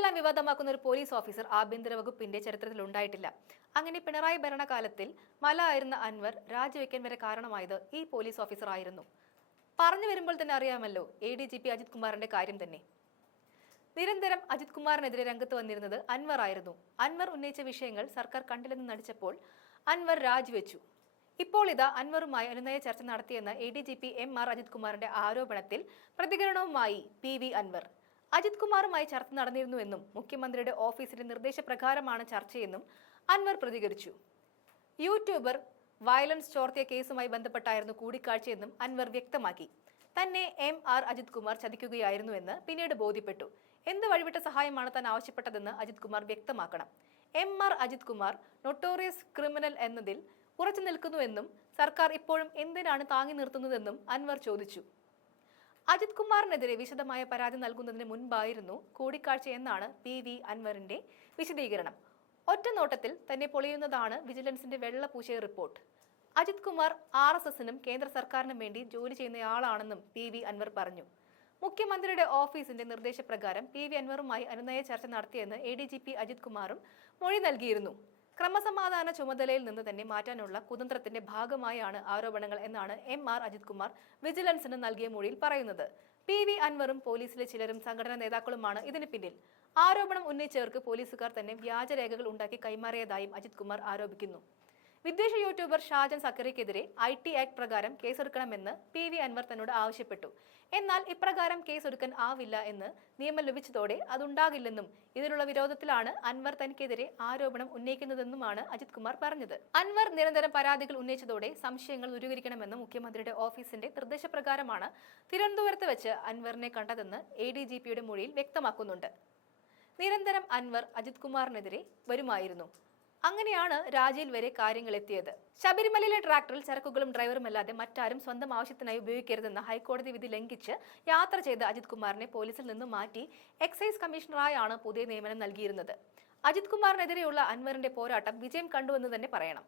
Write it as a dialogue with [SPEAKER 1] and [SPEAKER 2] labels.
[SPEAKER 1] ഇതെല്ലാം വിവാദമാക്കുന്ന ഒരു police officer ആഭ്യന്തര വകുപ്പിന്റെ ചരിത്രത്തിൽ ഉണ്ടായിട്ടില്ല. അങ്ങനെ പിണറായി ഭരണകാലത്തിൽ മല ആയിരുന്ന അൻവർ രാജിവെക്കാൻ വരെ കാരണമായത് ഈ പോലീസ് ഓഫീസർ ആയിരുന്നു. പറഞ്ഞു വരുമ്പോൾ തന്നെ അറിയാമല്ലോ A D G P Ajith കുമാറിന്റെ കാര്യം തന്നെ. നിരന്തരം അജിത് കുമാറിനെതിരെ രംഗത്ത് വന്നിരുന്നത് അൻവർ ആയിരുന്നു. അൻവർ ഉന്നയിച്ച വിഷയങ്ങൾ സർക്കാർ കണ്ടില്ലെന്ന് നടിച്ചപ്പോൾ അൻവർ രാജിവെച്ചു. ഇപ്പോൾ ഇതാ അൻവറുമായി അനുനയ ചർച്ച നടത്തിയെന്ന A D G P M R Ajith കുമാറിന്റെ ആരോപണത്തിൽ പ്രതികരണവുമായി പി വി അൻവർ. അജിത് കുമാറുമായി ചർച്ച നടന്നിരുന്നുവെന്നും മുഖ്യമന്ത്രിയുടെ ഓഫീസിന്റെ നിർദ്ദേശപ്രകാരമാണ് ചർച്ചയെന്നും അൻവർ പ്രതികരിച്ചു. യൂട്യൂബർ വയലൻസ് ചോർത്തിയ കേസുമായി ബന്ധപ്പെട്ടായിരുന്നു കൂടിക്കാഴ്ചയെന്നും അൻവർ വ്യക്തമാക്കി. തന്നെ എം ആർ അജിത് കുമാർ ചതിക്കുകയായിരുന്നുവെന്ന് പിന്നീട് ബോധ്യപ്പെട്ടു. എന്ത് വഴിവിട്ട സഹായമാണ് താൻ ആവശ്യപ്പെട്ടതെന്ന് അജിത് കുമാർ വ്യക്തമാക്കണം. M R Ajith Kumar notorious criminal എന്നതിൽ ഉറച്ചു നിൽക്കുന്നുവെന്നും സർക്കാർ ഇപ്പോഴും എന്തിനാണ് താങ്ങി നിർത്തുന്നതെന്നും അൻവർ ചോദിച്ചു. അജിത് കുമാറിനെതിരെ വിശദമായ പരാതി നൽകുന്നതിന് മുൻപായിരുന്നു കൂടിക്കാഴ്ച എന്നാണ് പി വി അൻവറിന്റെ വിശദീകരണം. ഒറ്റ നോട്ടത്തിൽ തന്നെ പൊളിയുന്നതാണ് വിജിലൻസിന്റെ വെള്ളപൂശയ report. Ajith Kumar R S എസിനും കേന്ദ്ര സർക്കാരിനും വേണ്ടി ജോലി ചെയ്യുന്നയാളാണെന്നും പി വി അൻവർ പറഞ്ഞു. മുഖ്യമന്ത്രിയുടെ ഓഫീസിന്റെ നിർദ്ദേശപ്രകാരം പി വി അൻവറുമായി അനുനയ ചർച്ച നടത്തിയെന്ന് A D G P Ajith കുമാറും മൊഴി നൽകിയിരുന്നു. ക്രമസമാധാന ചുമതലയിൽ നിന്ന് തന്നെ മാറ്റാനുള്ള കുതന്ത്രത്തിന്റെ ഭാഗമായാണ് ആരോപണങ്ങൾ എന്നാണ് എം ആർ അജിത് കുമാർ വിജിലൻസിന് നൽകിയ മൊഴിയിൽ പറയുന്നത്. പി വി അൻവറും പോലീസിലെ ചിലരും സംഘടനാ നേതാക്കളുമാണ് ഇതിന് പിന്നിൽ. ആരോപണം ഉന്നയിച്ചവർക്ക് പോലീസുകാർ തന്നെ വ്യാജരേഖകൾ ഉണ്ടാക്കി കൈമാറിയതായും അജിത് കുമാർ ആരോപിക്കുന്നു. വിദേശ യൂട്യൂബർ ഷാജൻ സക്കറിക്കെതിരെ ഐ ടി ആക്ട് പ്രകാരം കേസെടുക്കണമെന്ന് പി വി അൻവർ തന്നോട് ആവശ്യപ്പെട്ടു. എന്നാൽ ഇപ്രകാരം കേസെടുക്കാൻ ആവില്ല എന്ന് നിയമം ലഭിച്ചതോടെ അതുണ്ടാകില്ലെന്നും ഇതിനുള്ള വിരോധത്തിലാണ് അൻവർ തനിക്കെതിരെ ആരോപണം ഉന്നയിക്കുന്നതെന്നുമാണ് അജിത് കുമാർ പറഞ്ഞത്. അൻവർ നിരന്തരം പരാതികൾ ഉന്നയിച്ചതോടെ സംശയങ്ങൾ ദൂരീകരിക്കണമെന്ന് മുഖ്യമന്ത്രിയുടെ ഓഫീസിന്റെ നിർദ്ദേശപ്രകാരമാണ് തിരുവനന്തപുരത്ത് വെച്ച് അൻവറിനെ കണ്ടതെന്ന് എ ഡി ജി പിയുടെ മൊഴിയിൽ വ്യക്തമാക്കുന്നുണ്ട്. നിരന്തരം അൻവർ അജിത് കുമാറിനെതിരെ വരുമായിരുന്നു. അങ്ങനെയാണ് രാജയിൽ വരെ കാര്യങ്ങൾ എത്തിയത് ശബരിമലയിലെ ട്രാക്ടറിൽ ചരക്കുകളും ഡ്രൈവറുമല്ലാതെ മറ്റാരും സ്വന്തം ആവശ്യത്തിനായി ഉപയോഗിക്കരുതെന്ന ഹൈക്കോടതി വിധി ലംഘിച്ച് യാത്ര ചെയ്ത അജിത് കുമാറിനെ പോലീസിൽ നിന്നും മാറ്റി എക്സൈസ് കമ്മീഷണറായാണ് പുതിയ നിയമനം നൽകിയിരുന്നത്. അജിത് കുമാറിനെതിരെയുള്ള അൻവറിന്റെ പോരാട്ടം വിജയം കണ്ടുവെന്ന് തന്നെ പറയണം.